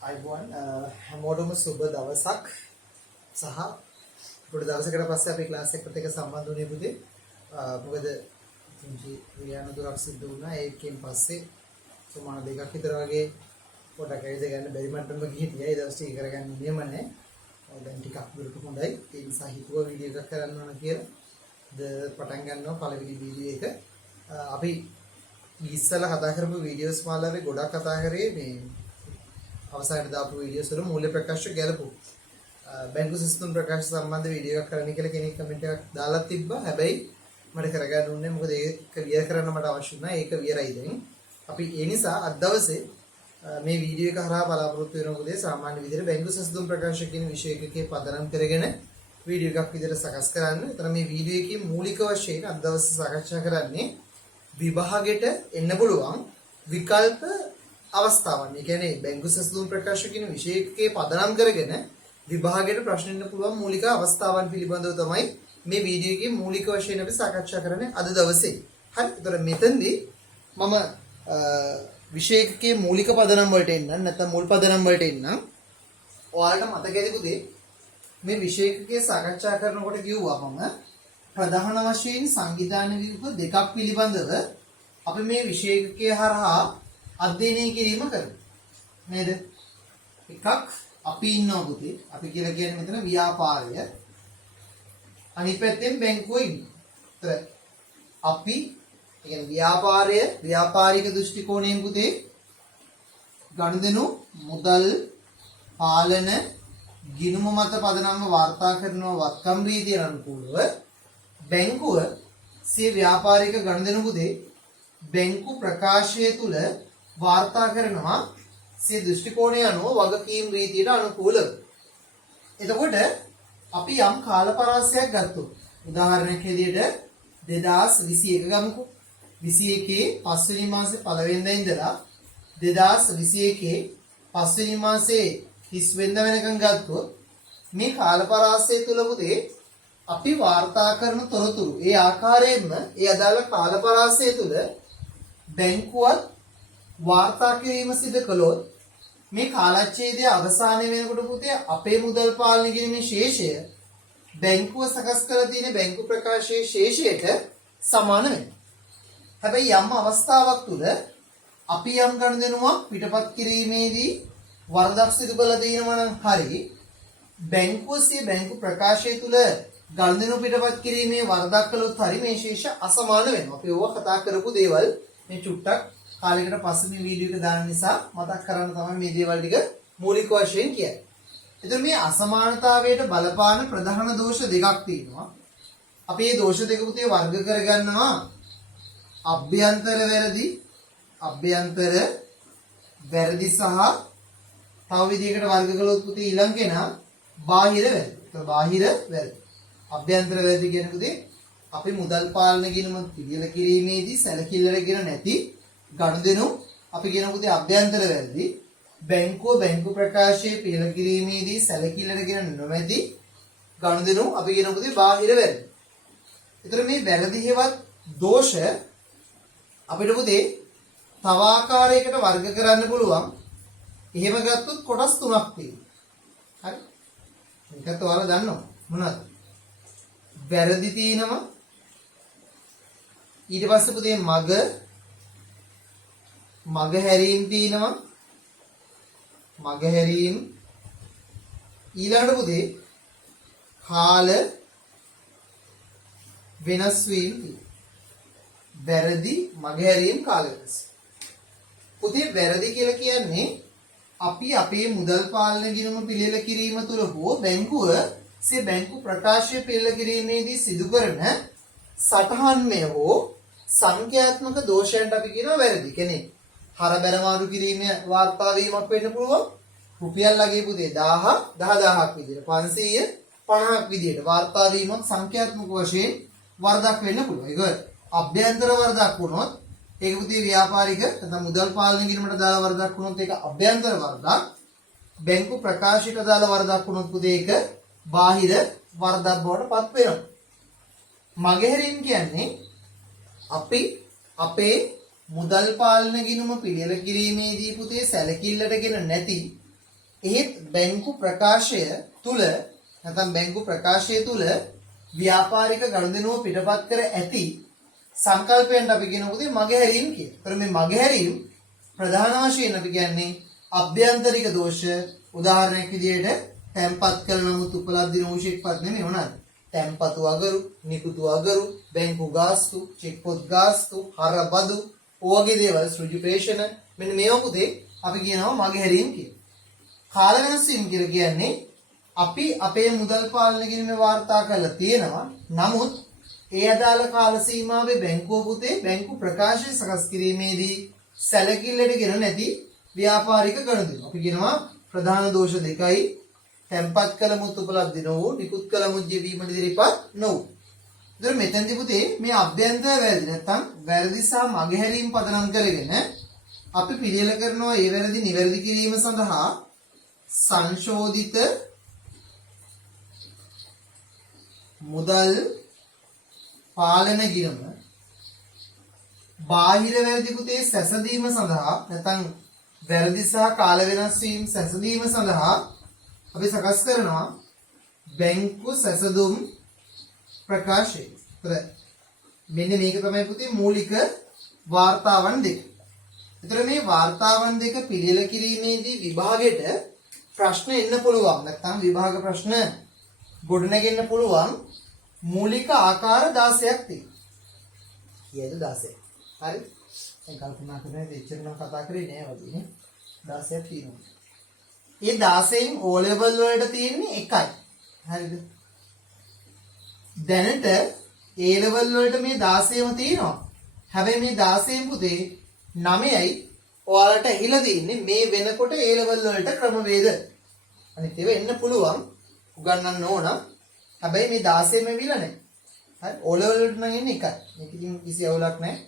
අයිබෝන් හැමෝටම සුබ දවසක් සහ පොඩි දවසකට පස්සේ අපි ක්ලාස් එකට එක සම්බන්ධ වුණේ පුතේ. මොකද පුංචි විද්‍යානුදුරක් සිද්ධ වුණා. ඒකෙන් පස්සේ සමාන දෙකක් විතර වගේ පොඩක් ඇවිද ගන්න බැරි මට්ටමක හිටියා. ඒ දවස් ටික කරගන්න නියම නැහැ. දැන් ටිකක් දුරට හොඳයි. ඒ නිසා හිතුවා වීඩියෝ එකක් කරන්න ඕන කියලා. පටන් ගන්නවා පළවෙනි වීඩියෝ එක. අපි ඉස්සෙල්ලා කතා කරපු වීඩියෝස් මාලාවේ ගොඩක් කතා කරේ මේ අවසානයේ දාපු වීඩියෝස් වල මූල්‍ය ප්‍රකාශ ගැලපු බැංකු සිස්ටම් ප්‍රකාශ සම්බන්ධ වීඩියෝ එකක් කරන්න කියලා කෙනෙක් කමෙන්ට් එකක් දාලා තිබ්බා. හැබැයි මට කරගන්න උන්නේ මොකද ඒක වියර් කරන්න මට අවශ්‍ය නැහැ. ඒක වියරයි දැන්. අපි ඒ නිසා අද දවසේ මේ වීඩියෝ එක හරහා බලාපොරොත්තු වෙන මොකද සාමාන්‍ය විදිහට බැංකු සිස්ටම් ප්‍රකාශ කියන විෂය එකකේ පදනම් කරගෙන වීඩියෝ එකක් විදිහට සකස් කරන්න. ඒතර මේ වීඩියෝ එකේ මූලික වශයෙන් අද දවසේ සාකච්ඡා කරන්නේ විභාගෙට එන්න පුළුවන් විකල්ප අවස්ථාවන්. ඒ කියන්නේ බැංකු සිස්ටම් ප්‍රකාශ කියන විෂය එකේ පදනම් කරගෙන විභාගයට ප්‍රශ්න එන්න පුළුවන් මූලික අවස්ථාවන් පිළිබඳව තමයි මේ වීඩියෝ එකේ මූලික වශයෙන් අපි සාකච්ඡා කරන්නේ අද දවසේ. හරි. ඒතර මෙතෙන්දී මම විෂය එකේ මූලික පදනම් වලට එන්න නැත්නම් මුල් පදනම් වලට එන්න. ඔයාලට මතකද පුතේ මේ විෂය එකේ සාකච්ඡා කරනකොට කිව්වා මම ප්‍රධාන වශයෙන් සංවිධාන ව්‍යුහ දෙකක් පිළිබඳව අපි මේ විෂය එකේ හරහා අධ්‍යයනය කිරීම කරමු. නේද? එකක් අපි ඉන්නවා පුතේ. අපි කියලා කියන්නේ මෙතන ව්‍යාපාරය. අනිත් පැත්තෙන් බැංකුව ඉන්නවා. අපි කියන්නේ ව්‍යාපාරය ව්‍යාපාරික දෘෂ්ටි කෝණයෙන් පුතේ ගනුදෙනු මුදල් පාලන ගිණුම මත පදනම්ව වාර්තා කරන වත්කම් රීතියට අනුකූලව බැංකුව සිය ව්‍යාපාරික ගනුදෙනු පුතේ බැංකු ප්‍රකාශය තුල වාර්තා කරනවා සිය දෘෂ්ටි කෝණය අනුව වගකීම් රීතියට අනුකූලව. එතකොට අපි යම් කාල පරාසයක් ගත්තොත් උදාහරණයක් හැටියට 2021 ගමුකෝ. 21 පස්වෙනි මාසේ පළවෙනිදා ඉඳලා 2021 පස්වෙනි මාසේ 30 වෙනිදා වෙනකන් ගත්තොත් මේ කාල පරාසය තුල පුතේ අපි වාර්තා කරන තොරතුරු ඒ ආකාරයෙන්ම ඒ අදාළ කාල පරාසය තුල බැංකුවත් වාර්තා කිරීම සිදු කළොත් මේ කාලච්ඡේදය අවසානය වෙනකොට පුතේ අපේ මුදල් පාලනය කිරීමේ ශේෂය බැංකුව සකස් කරලා තියෙන බැංකු ප්‍රකාශයේ ශේෂයට සමාන වෙනවා. හැබැයි යම් අවස්ථාවක් තුල අපි යම් ගනුදෙනුවක් පිටපත් කිරීමේදී වරදක් සිදු කළා තියෙනවා නම් හරි බැංකුව සිය බැංකු ප්‍රකාශය තුල ගනුදෙනු පිටපත් කිරීමේ වරදක් කළොත් හරි මේ ශේෂ අසමාන වෙනවා. අපි ඕවා කතා කරපු දේවල් මේ චුට්ටක් කාලයකට පස්සේ මේ වීඩියෝ එක දාන නිසා මතක් කරන්න තමයි මේ දේවල් ටික මූලික වශයෙන් කියන්නේ. එතකොට මේ අසමානතාවයට බලපාන ප්‍රධාන දෝෂ දෙකක් තියෙනවා. අපි මේ දෝෂ දෙක පුතේ වර්ග කරගන්නවා අභ්‍යන්තර වැරදි සහ තව විදිහකට වර්ග කළොත් පුතේ ඊළඟ කෙනා බාහිර වැරදි. ඒක බාහිර වැරදි. අභ්‍යන්තර වැරදි කියන්නේ පුතේ අපි මුදල් පාලන ගිණුම පිළියෙල කිරීමේදී සැලකිල්ලටගෙන නැති ගනුදෙනු අපි කියන පුතේ අභ්‍යන්තර වැරදි. බැංකුව බැංකු ප්‍රකාශයේ පිළියෙල කිරීමේදී සැලකිල්ලටගෙන නොමැති ගනුදෙනු අපි කියන පුතේ බාහිර වැරදි. ඒතර මේ වැරදි හේවත් දෝෂ අපිට පුතේ තව ආකාරයකට වර්ග කරන්න පුළුවන්. එහෙම ගත්තොත් කොටස් තුනක් තියෙනවා. හරි? මේකත් ඔයාලා දන්නවා. මොනවද? වැරදි තියෙනවා. ඊට පස්සේ පුතේ මග හැරීම් තියෙනවා. මග හැරීම් ඊළඟට පුතේ කාල වෙනස් වීම තියෙනවා. වැරදි මග හැරීම් කාල වෙනස්. පුතේ වැරදි කියලා කියන්නේ අපි අපේ මුදල් පාලන ගිණුම පිළියෙල කිරීම තුළ හෝ බැංකුව සිය බැංකු ප්‍රකාශය පිළියෙල කිරීමේදී සිදු කරන සටහන්මය හෝ සංඛ්‍යාත්මක දෝෂයන්ට අපි කියනවා වැරදි. කියන්නේ හරබැර මාරු කිරීම වාර්තා වීමක් වෙන්න පුළුවන්. රුපියල් ලගේ පුතේ 10000ක් විදිහට 550ක් විදිහට වාර්තා වීමක් සංඛ්‍යාත්මක වශයෙන් වරදක් වෙන්න පුළුවන්. ඒක අභ්‍යන්තර වරදක් වුණොත් ඒක පුතේ ව්‍යාපාරික නැත්නම් මුදල් පාලන ගිණුමට දාලා වරදක් වුණොත් ඒක අභ්‍යන්තර වරදක්. බැංකු ප්‍රකාශයට දාලා වරදක් වුණොත් පුතේ ඒක බාහිර වරදක් බවට පත් වෙනවා. මගහැරීම් කියන්නේ අපි අපේ මුදල් පාලන ගිණුම පිළියෙල කිරීමේදී පුතේ සැලකිල්ලටගෙන නැති එහෙත් බැංකු ප්‍රකාශය තුල නැත්නම් බැංකු ප්‍රකාශය තුල ව්‍යාපාරික ගනුදෙනුව පිටපත් කර ඇති සංකල්පයන්ට අපි කියනකොට මගහැරීම් කියලා. ඒතර මේ මගහැරීම් ප්‍රධාන වශයෙන් අපි කියන්නේ අභ්‍යන්තරික දෝෂ. උදාහරණයක් විදිහට තැන්පත් කළ නමුත් උපලබ්ධි නෝෂිකපත් නෙමෙයි මොනවාද? තැන්පතු අගරු, නිකුතු අගරු, බැංකු ගාස්තු, චෙක් පොත් ගාස්තු, හරබදු, ඔයගේ දේවල් සෘජු ප්‍රේෂණ මෙන්න මේවා පුතේ අපි කියනවා මගහැරීම් කියලා. කාල වෙනස් වීම කියලා කියන්නේ අපි අපේ මුදල් පාලන කිරීමේ වාර්තා කරලා තියෙනවා. නමුත් ඒ අදාළ කාල සීමාවේ බැංකුව පුතේ බැංකු ප්‍රකාශය සකස් කිරීමේදී සැලකිල්ලට ගෙන නැති ව්‍යාපාරික ගනුදෙනු. අපි කියනවා ප්‍රධාන දෝෂ දෙකයි. තැන්පත් කළ මුත් උපලබ්ධි නොවූ, නිකුත් කළ මුත් ජීවීමට ඉදිරිපත් නොවූ. ඒතර මෙතනදී පුතේ මේ අභ්‍යන්තර වැරදි නැත්තම් වැරදි සහ මගහැරීම් පදනම් කරගෙන අපි පිළියෙල කරනවා ඒ වැරදි නිවැරදි කිරීම සඳහා සංශෝධිත මුදල් පාලන ගිණුම බාහිර වැරදි පුතේ සැසඳීම සඳහා නැත්නම් වැරදි සහ කාල වෙනස් වීම සැසඳීම සඳහා අපි සකස් කරනවා බැංකු සැසඳුම් ප්‍රකාශය. මෙන්න මේක තමයි පුතේ මූලික වාර්තාවන් දෙක. ඒතර මේ වාර්තාවන් දෙක පිළියෙල කිරීමේදී විභාගෙට ප්‍රශ්න එන්න පුළුවන්. නැත්නම් විභාග ප්‍රශ්න ගොඩනගෙන්න පුළුවන් මූලික ආකාර 16ක් තියෙනවා. කීයද 16? හරි. දැන් කල්පනා කරන්නේ එච්චරම කතා කරේ නෑ වගේ නේ. 16ක් තියෙනවා. මේ 16න් O level වලට තියෙන්නේ එකයි. හරිද? දැනට A level වලට මේ 16ම තියෙනවා. හැබැයි මේ 16න් පුතේ 9යි ඔයාලට ඇහිලා තියෙන්නේ මේ වෙනකොට A level වලට ක්‍රමවේද. අනිත් ඒවා එන්න පුළුවන් උගන්වන්න ඕන. හැබැයි මේ 16ම ඇවිල්ලා නැහැ. හරි O level වලට නම් එන්නේ එකයි. මේක ඉතින් කිසි අවුලක් නැහැ.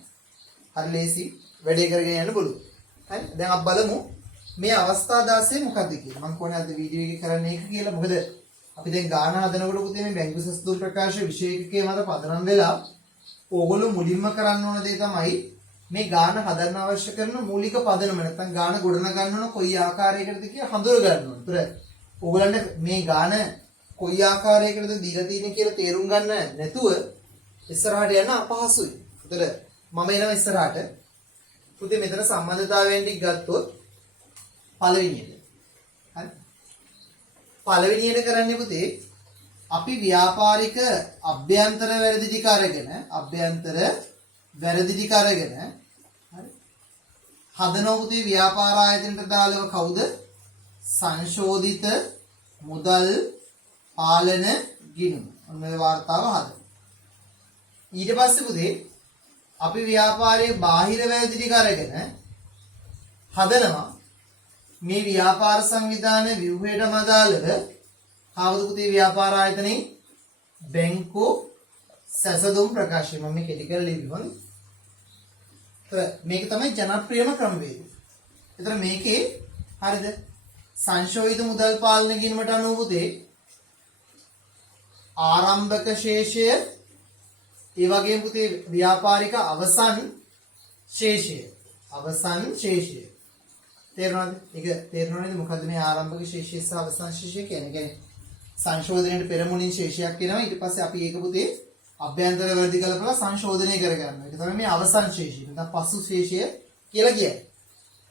හරි ලේසි වැඩේ කරගෙන යන්න පුළුවන්. හරි දැන් අපි බලමු මේ අවස්ථා 16 මොකක්ද කියලා. මම කොහොමද අද වීඩියෝ එකේ කරන්නේ ඒක කියලා. මොකද අපි දැන් ගාන හදනකොට පුතේ මේ බැංකු සැසඳුම් ප්‍රකාශ විශේෂකයේ මත පදනම් වෙලා ඕගොල්ලෝ මුලින්ම කරන්න ඕන දේ තමයි මේ ගාන හදන්න අවශ්‍ය කරන මූලික පදනම නැත්නම් ගාන ගොඩන ගන්න ඕන කොයි ආකාරයකටද කියලා හඳුර ගන්න ඕන. ඒතර ඕගොල්ලන්ට මේ ගාන කොයි ආකාරයකටද දීලා තියෙන්නේ කියලා තේරුම් ගන්න නැතුව ඉස්සරහට යන්න අපහසුයි. ඒතර මම එනවා ඉස්සරහට. පුතේ මෙතන සම්බන්ධතාවයෙන් ටික ගත්තොත් පළවෙනියට. හරි. පළවෙනියට කරන්නේ පුතේ අපි ව්‍යාපාරික අභ්‍යන්තර වැරදි ටික අරගෙන හරි හදනවා පුතේ ව්‍යාපාර ආයතනයට දාලව කවුද සංශෝධිත මුදල් පාලන ගිණුම ඔන්න ඔය වාර්තාව හදමු. ඊට පස්සේ පුතේ අපි ව්‍යාපාරයේ බාහිර වැරදි ටික අරගෙන හදනවා මේ ව්‍යාපාර සංවිධාන ව්‍යුහයට අදාළව කවුද පුතේ ව්‍යාපාර ආයතනයේ බැංකු සැසඳුම් ප්‍රකාශය මම මේ කෙටි කරලා ලියනවා. මේක තමයි ජනප්‍රියම ක්‍රමවේදය. ඒතර මේකේ හරිද සංශෝධිත මුදල් පාලන ගිණුමට අනුව පුතේ ආරම්භක ශේෂය ඒ වගේම පුතේ ව්‍යාපාරික අවසන් ශේෂය තේරුණාද? ඒක තේරුණා නේද? මොකද්ද මේ ආරම්භක ශේෂය සහ අවසන් ශේෂය කියන්නේ? සංශෝධනයේ පෙර මුලින් ශේෂයක් කියනවා. ඊට පස්සේ අපි ඒක පුතේ අභ්‍යන්තර වර්ධි කළපලා සංශෝධනය කරගන්නවා. ඒක තමයි මේ අවසන් ශේෂය. නැත්නම් පසු ශේෂය කියලා කියන්නේ.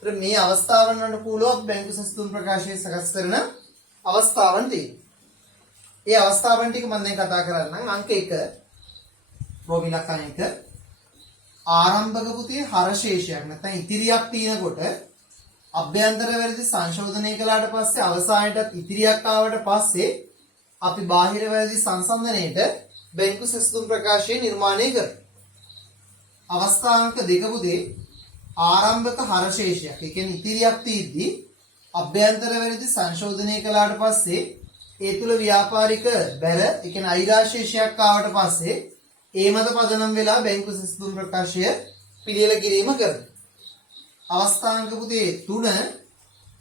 ඒතර මේ අවස්ථාවන් අනුකූලව බැංකු සැසඳුම් ප්‍රකාශය සකස් කරන අවස්ථාවන් තියෙනවා. ඒ අවස්ථාවන් ටික මම දැන් කතා කරන්නම්. අංක 1 රෝමිලකන් 1 ආරම්භක පුතේ හර ශේෂයක් නැත්නම් ඉතිරියක් තියෙනකොට අභ්‍යන්තර වැරදි සංශෝධනය කළාට පස්සේ අවසානයේටත් ඉතිරියක් ආවට පස්සේ අපි බාහිර වැරදි සංසන්දනයේට බැංකු සැසඳුම් ප්‍රකාශය නිර්මාණය කරනවා. අවස්ථාංක 2 පුතේ ආරම්භක හර ශේෂයක්. ඒ කියන්නේ ඉතිරියක් තියෙද්දි අභ්‍යන්තර වැරදි සංශෝධනය කළාට පස්සේ ඒ තුල ව්‍යාපාරික බැර ඒ කියන්නේ අයිරා ශේෂයක් ආවට පස්සේ ඒ මත පදනම් වෙලා බැංකු සැසඳුම් ප්‍රකාශය පිළියෙල කිරීම කරනවා. අවස්ථාංක පුතේ 3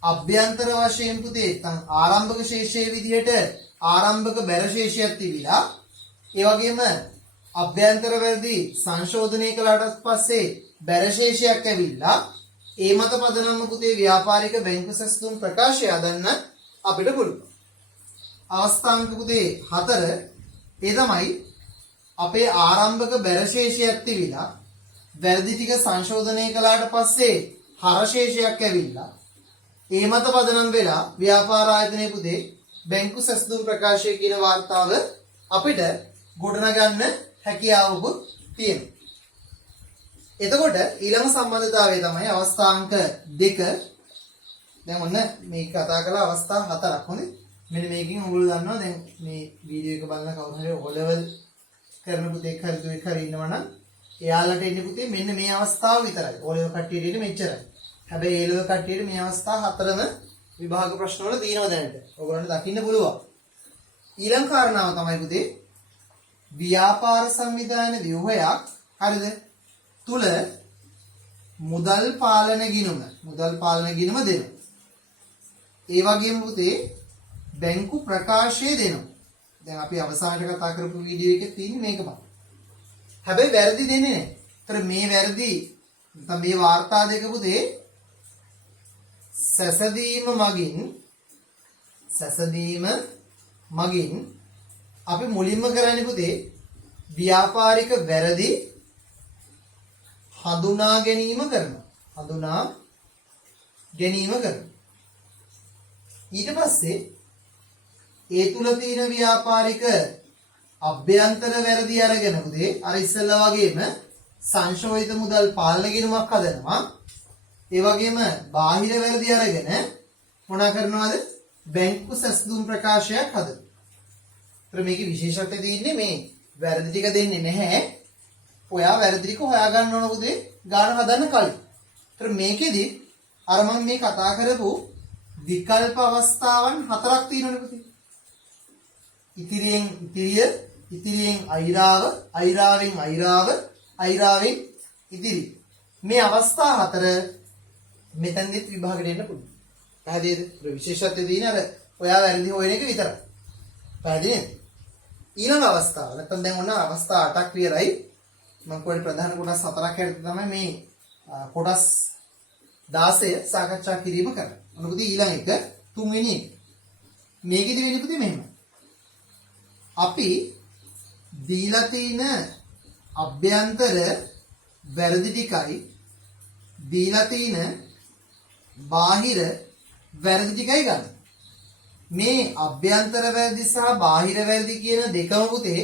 අභ්‍යන්තර වශයෙන් පුතේ නැත්නම් ආරම්භක ශේෂයේ විදිහට ආරම්භක බැර ශේෂයක් තිබිලා ඒ වගේම අභ්‍යන්තර වැරදි සංශෝධනය කළාට පස්සේ බැර ශේෂයක් ඇවිල්ලා ඒ මත පදනම්ම පුතේ ව්‍යාපාරික බැංකු සැසඳුම් ප්‍රකාශය හදන්න අපිට පුළුවන්. අවස්ථාංක පුතේ 4 ඒ තමයි අපේ ආරම්භක බැරශේෂයක් තිබිලා වැරදි ටික සංශෝධනය කළාට පස්සේ හරශේෂයක් ඇවිල්ලා ඒ මත පදනම් වෙලා ව්‍යාපාර ආයතනයේ පුතේ බැංකු සැසඳුම් ප්‍රකාශය කියන වාර්තාව අපිට ගොඩනගන්න හැකියාවකුත් තියෙනවා. එතකොට ඊළඟ සම්බන්ධතාවය තමයි අවස්ථාංක 2. දැන් ඔන්න මේක කතා කරලා අවස්ථා 4ක් හොඳේ. මෙන්න මේකෙන් ඔයගොල්ලෝ දන්නවා දැන් මේ වීඩියෝ එක බලන කවුරු හරි O level කරන පුතෙක් හරි දුවෙක් හරි ඉන්නවා නම් එයාලට එන්නේ පුතේ මෙන්න මේ අවස්ථාව විතරයි. O level කට්ටියට එන්නේ මෙච්චරයි. හැබැයි A level කට්ටියට මේ අවස්ථා 4ම විභාග ප්‍රශ්න වල තියෙනවා දැනට. ඔයගොල්ලන්ට දකින්න පුළුවන්. ඊළඟ කාරණාව තමයි පුතේ ව්‍යාපාර සංවිධාන ව්‍යුහයක් හරිද? තුල මුදල් පාලන ගිණුම දෙනවා. ඒ වගේම පුතේ බැංකු ප්‍රකාශය දෙනවා. දැන් අපි අවසානට කතා කරපු වීඩියෝ එකේ තියෙන මේක බලන්න. හැබැයි වැරදි දෙන්නේ නැහැ. ඒතර මේ වැරදි නැත්නම් මේ වාර්තා දෙක පුතේ සැසඳීම මගින් අපි මුලින්ම කරන්නේ පුතේ ව්‍යාපාරික වැරදි හඳුනා ගැනීම කරනවා. ඊට පස්සේ ඒ තුල තියෙන ව්‍යාපාරික අභ්‍යන්තර වැරදි අරගෙන පුතේ අර ඉස්සෙල්ලා වගේම සංශෝධිත මුදල් පාලන ගිණුමක් හදනවා. ඒ වගේම බාහිර වැරදි අරගෙන මොනා කරනවද? බැංකු සැසඳුම් ප්‍රකාශයක් හදනවා. ඒතර මේකේ විශේෂත්වය තියෙන්නේ මේ වැරදි ටික දෙන්නේ නැහැ. ඔයා වැරදි ටික හොයාගන්න ඕන පුතේ ගාන හදන්න කලින්. ඒතර මේකෙදි අර මම මේ කතා කරපු විකල්ප අවස්ථාවන් 4ක් තියෙනවනේ පුතේ. ඉතිරියෙන් අයිරාවෙන් ඉතිරි. මේ අවස්ථා 4 මෙතනදිත් විභාගයට එන්න පුළුවන්. පැහැදිලිද? විශේෂත්වය තියෙන අර ඔයා වැරදි හොයන එක විතරයි. පැහැදිලි නේද? ඊළඟ අවස්ථාව නැත්නම් දැන් ඔන්න අවස්ථා 8ක් ක්ලියරයි. මම කොහේ ප්‍රධාන කොටස් 4ක් හැටියට තමයි මේ කොටස් 16 සාකච්ඡා කිරීම කරන්නේ. මොකද ඊළඟ එක තුන්වෙනි එක. මේකෙදි වෙන්නේ පුතේ මෙහෙම. අපි දීලා තියෙන අභ්‍යන්තර වැරදි ටිකයි දීලා තියෙන බාහිර වැරදි ටිකයි ගන්න. මේ අභ්‍යන්තර වැරදි සහ බාහිර වැරදි කියන දෙකම පුතේ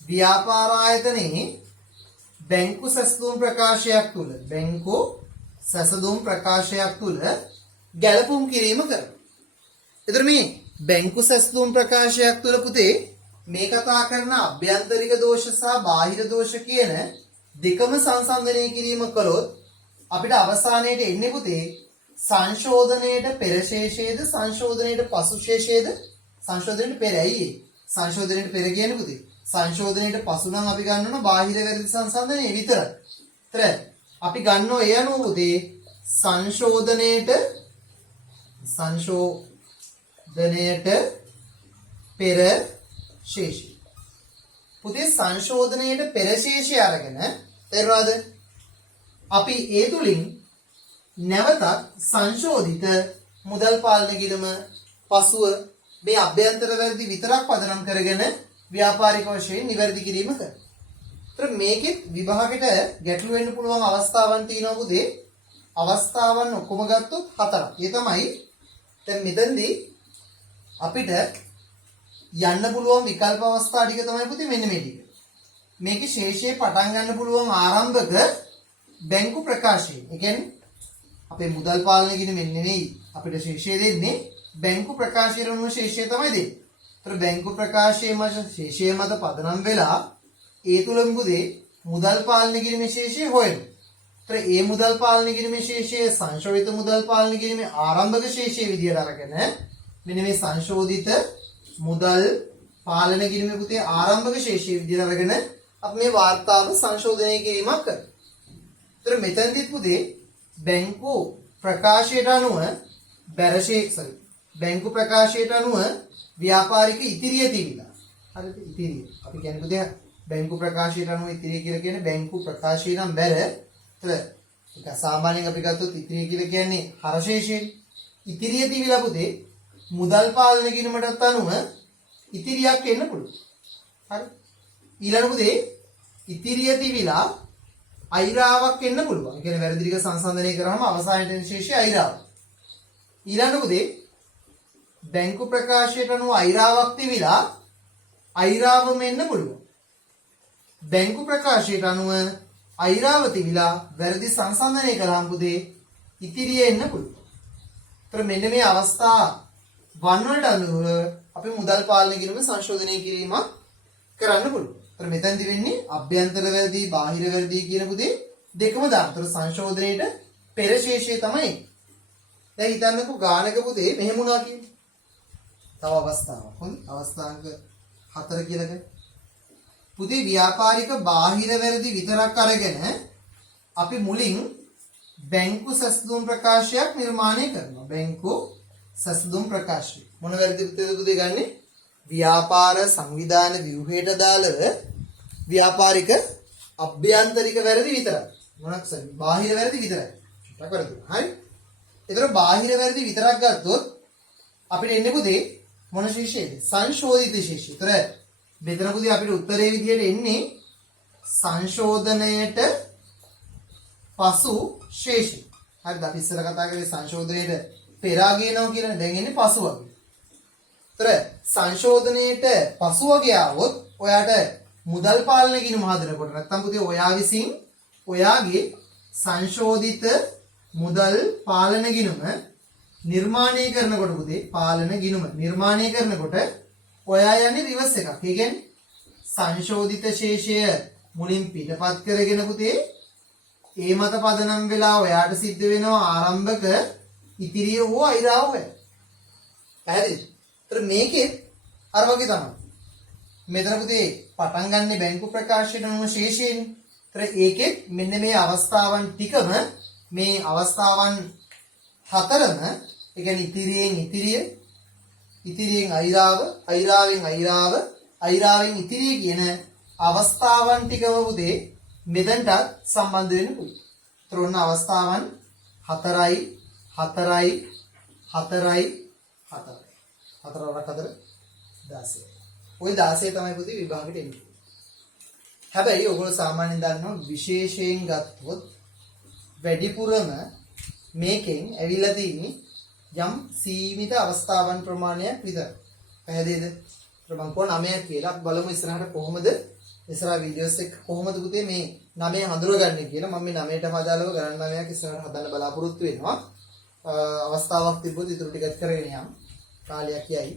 ව්‍යාපාර ආයතනයේ බැංකු සැසඳුම් ප්‍රකාශයක් තුල ගැලපුම් කිරීම කරනවා. එතකොට මේ බැංකු සැසඳුම් ප්‍රකාශයක් තුල පුතේ මේ කතා කරන අභ්‍යන්තරික දෝෂ සහ බාහිර දෝෂ කියන දෙකම සංසන්දනය කිරීම කළොත් අපිට අවසානයේට එන්නේ පුතේ සංශෝධනයේට පෙර ශේෂයේද සංශෝධනයේට පසු ශේෂයේද සංශෝධනයේට පෙර ඇයි සංශෝධනයේට පෙර කියන්නේ පුතේ සංශෝධනයේට පසු නම් අපි ගන්නවා බාහිර වැරදි සංසන්දනයේ විතරයි. ඒතර අපි ගන්නෝ ඒ අනුව පුතේ සංශෝධනයේට පෙර ශේෂය. පුතේ සංශෝධනයේට පෙර ශේෂය අරගෙන තේරුණාද? අපි ඒ තුලින් නැවතත් සංශෝධිත මුදල් පාලන ගිණුම පසුව මේ අභ්‍යන්තර වැරදි විතරක් පදනම් කරගෙන ව්‍යාපාරික වශයෙන් නිවැරදි කිරීම කරනවා. ඒතර මේකෙත් විභාගෙට ගැටළු වෙන්න පුළුවන් අවස්ථාවන් තියෙනවා පුතේ. අවස්ථාවන් ඔක්කොම ගත්තොත් 4ක්. ඒ තමයි දැන් මෙතනදී අපිට යන්න පුළුවන් විකල්ප අවස්ථා ටික තමයි පුතේ මෙන්න මේ ටික. මේකේ ශේෂයේ පටන් ගන්න පුළුවන් ආරම්භක බැංකු ප්‍රකාශය. ඒ කියන්නේ අපේ මුදල් පාලන ගිණුමෙන් නෙවෙයි අපිට ශේෂය දෙන්නේ බැංකු ප්‍රකාශයට අනුව ශේෂය තමයි දෙන්නේ. ඒතර බැංකු ප්‍රකාශයේ ශේෂය මත පදනම් වෙලා ඒ තුලින් පුතේ මුදල් පාලන ගිණුමේ ශේෂය හොයනවා. ඒතර ඒ මුදල් පාලන ගිණුමේ ශේෂය සංශෝධිත මුදල් පාලන ගිණුමේ ආරම්භක ශේෂයේ විදියට අරගෙන මෙන්න මේ සංශෝධිත මුදල් පාලන ගිණුමේ පුතේ ආරම්භක ශේෂයේ විදියට අරගෙන අපි මේ වාර්තාව සංශෝධනය කිරීමක් කරනවා. ඒතර මෙතනදිත් පුතේ බැංකු ප්‍රකාශයට අනුව බැංකු ප්‍රකාශයට අනුව ව්‍යාපාරික ඉතිරිය තිබිලා. හරිද? ඉතිරිය. අපි කියන්නේ පුතේ බැංකු ප්‍රකාශයට අනුව ඉතිරිය කියලා කියන්නේ බැංකු ප්‍රකාශය නම් බැර. ඒතර ඒක සාමාන්‍යයෙන් අපි ගත්තොත් ඉතිරිය කියලා කියන්නේ හරශේෂයෙන්. ඉතිරිය තිබිලා පුතේ මුදල් පාලන ගිණුමටත් අනුව ඉතිරියක් එන්න පුළුවන්. හරි. ඊළඟ පුතේ ඉතිරිය තිබිලා අයිරාවක් එන්න පුළුවන්. ඒ කියන්නේ වැරදි ටික සංසන්දනය කරාම අවසානයේ එන ශේෂය අයිරාව. ඊළඟ පුතේ බැංකු ප්‍රකාශයට අනුව අයිරාවක් තිබිලා අයිරාවම එන්න පුළුවන්. බැංකු ප්‍රකාශයට අනුව අයිරාව තිබිලා වැරදි සංසන්දනය කළාම පුතේ ඉතිරිය එන්න පුළුවන්. ඒතර මෙන්න මේ අවස්ථා වන් වලට අනුව අපි මුදල් පාලන ගිණුම සංශෝධනය කිරීම කරන්න පුළුවන්. ඒතර මෙතනදි වෙන්නේ අභ්‍යන්තර වැරදි බාහිර වැරදි කියන පුතේ දෙකම දාන්න. ඒතර සංශෝධනයේට පෙර ශේෂය තමයි. දැන් හිතන්නකෝ ගානක පුතේ මෙහෙම වුණා කියන්නේ. තව අවස්ථාවක්. හොඳ අවස්ථාංක 4 කියලා ගන්න. පුතේ ව්‍යාපාරික බාහිර වැරදි විතරක් අරගෙන අපි මුලින් බැංකු සැසඳුම් ප්‍රකාශයක් නිර්මාණය කරනවා. බැංකු සැසඳුම් ප්‍රකාශය. මොන වැරදිද පුතේ ගන්නෙ? ව්‍යාපාර සංවිධාන ව්‍යුහයට දාලව ව්‍යාපාරික අභ්‍යන්තරික වැරදි විතරයි. මොනක් සරි බාහිර වැරදි විතරයි. ටිකක් වැරදි. හරි. ඒතර බාහිර වැරදි විතරක් ගත්තොත් අපිට එන්නේ පුතේ මොන ශේෂයේද? සංශෝධිත ශේෂය. ඒතර මෙතන පුතේ අපිට උත්තරේ විදියට එන්නේ සංශෝධනයට පසු ශේෂය. හරිද? අපි ඉස්සර කතා කරේ සංශෝධනයට පෙර ගියනවා කියලානේ. දැන් එන්නේ පසු වගේ. ඒතර සංශෝධනයට පසු වගේ આવොත් ඔයාට මුදල් පාලන ගිණුම හදනකොට නැත්තම් පුතේ ඔයා විසින් ඔයාගේ සංශෝධිත මුදල් පාලන ගිණුම නිර්මාණය කරනකොට පුතේ පාලන ගිණුම නිර්මාණය කරනකොට ඔයා යන්නේ රිවර්ස් එකක්. ඒ කියන්නේ සංශෝධිත ශේෂය මුලින් පිටපත් කරගෙන පුතේ ඒ මත පදනම් වෙලා ඔයාට සිද්ධ වෙනවා ආරම්භක ඉතිරිය හෝ අයිරාව හොය. පැහැදිලිද? ඒතර මේකේ අර වගේ තමයි. මෙතන පුතේ පටන් ගන්න බැංකු ප්‍රකාශයට අනුව ශේෂයෙන්. ඒතර ඒකෙත් මෙන්න මේ අවස්ථාවන් ටිකම මේ අවස්ථාවන් හතරම ඒ කියන්නේ ඉතිරියෙන් ඉතිරිය ඉතිරියෙන් අයිරාව අයිරාවෙන් අයිරාව අයිරාවෙන් ඉතිරිය කියන අවස්ථාවන් ටිකම පුතේ මෙතනට සම්බන්ධ වෙන්න පුළුවන්. ඒතර ඔන්න අවස්ථාවන් 4යි 4යි 4යි 4යි 4 වරක් 4 16. ওই 16 තමයි පුතේ විභාගෙට එන්නේ. හැබැයි ඔයගොල්ලෝ සාමාන්‍යයෙන් දන්නවා විශේෂයෙන් ගත්තොත් වැඩිපුරම මේකෙන් ඇවිල්ලා තියෙන්නේ යම් සීමිත අවස්ථාවන් ප්‍රමාණයක් විතර. පැහැදිලිද? මම කොහොම 9ක් කියලා බලමු ඉස්සරහට කොහොමද ඉස්සරහ වීඩියෝස් එක කොහොමද පුතේ මේ 9 හඳුනගන්නේ කියලා. මම මේ 9ට අදාළව ගණන් 9ක් ඉස්සරහට හදන්න බලාපොරොත්තු වෙනවා. අවස්ථාවක් තිබ්බොත් ඊටු ටිකක් කරගෙන යම් කාලයක් යයි.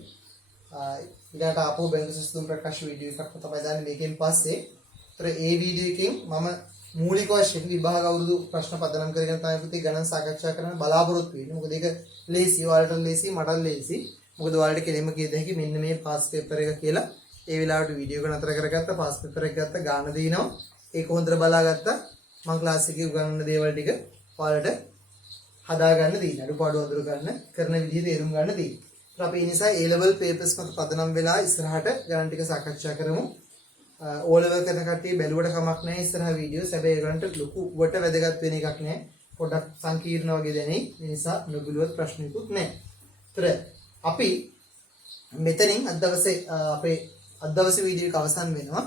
ඊළඟට ආපහු බැංකු සැසඳුම් ප්‍රකාශ වීඩියෝ එකක් තමයි දාන්නේ මේකෙන් පස්සේ. ඒතර ඒ වීඩියෝ එකෙන් මම මූලික වශයෙන් විභාග අවුරුදු ප්‍රශ්න පදනම් කරගෙන තමයි පුතේ ගණන් සාකච්ඡා කරන්න බලාපොරොත්තු වෙන්නේ. මොකද ඒක ලේසි, ඔයාලට ලේසි, මටත් ලේසි. මොකද ඔයාලට කෙලින්ම කියද හැකි මෙන්න මේ පාස් පේපර් එක කියලා. ඒ වෙලාවට වීඩියෝ එක නතර කරගත්තා, පාස් පේපර් එක ගත්තා, ගාන දිනනවා. ඒක හොඳට බලාගත්තා. මම ක්ලාස් එකේ උගන්වන දේවල් ටික ඔයාලට හදා ගන්න දෙන්න. අඩුපාඩු අඳුර ගන්න, කරන විදිහ තේරුම් ගන්න දෙන්න. අපි ඒ නිසා A level papers මත පදනම් වෙලා ඉස්සරහට ගණන් ටික සාකච්ඡා කරමු. O level කරන කට්ටිය බැලුවට කමක් නැහැ ඉස්සරහ වීඩියෝස්. හැබැයි ඒකට ලොකු වට වැදගත් වෙන එකක් නැහැ. පොඩ්ඩක් සංකීර්ණ වගේ දැනෙයි. ඒ නිසා නොබිලුවත් ප්‍රශ්නකුත් නැහැ. ඒතර අපි මෙතනින් අද දවසේ අපේ අද දවසේ වීඩියෝ එක අවසන් වෙනවා.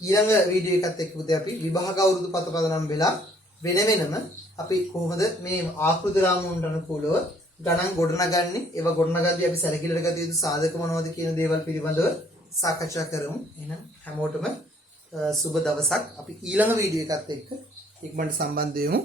ඊළඟ වීඩියෝ එකත් එක්ක පුතේ අපි විභාග අවුරුදු පත පදනම් වෙලා වෙන වෙනම අපි කොහොමද මේ ආකෘති රාමුවන්ට අනුකූලව ගණන් ගොඩනගන්නේ, ඒවා ගොඩනගද්දී අපි සැලකිලිට ගත යුතු සාධක මොනවද කියන දේවල් පිළිබඳව සාකච්ඡා කරමු. එහෙනම් හැමෝටම සුබ දවසක්. අපි ඊළඟ වීඩියෝ එකත් එක්ක ඉක්මනට සම්බන්ධ වෙමු.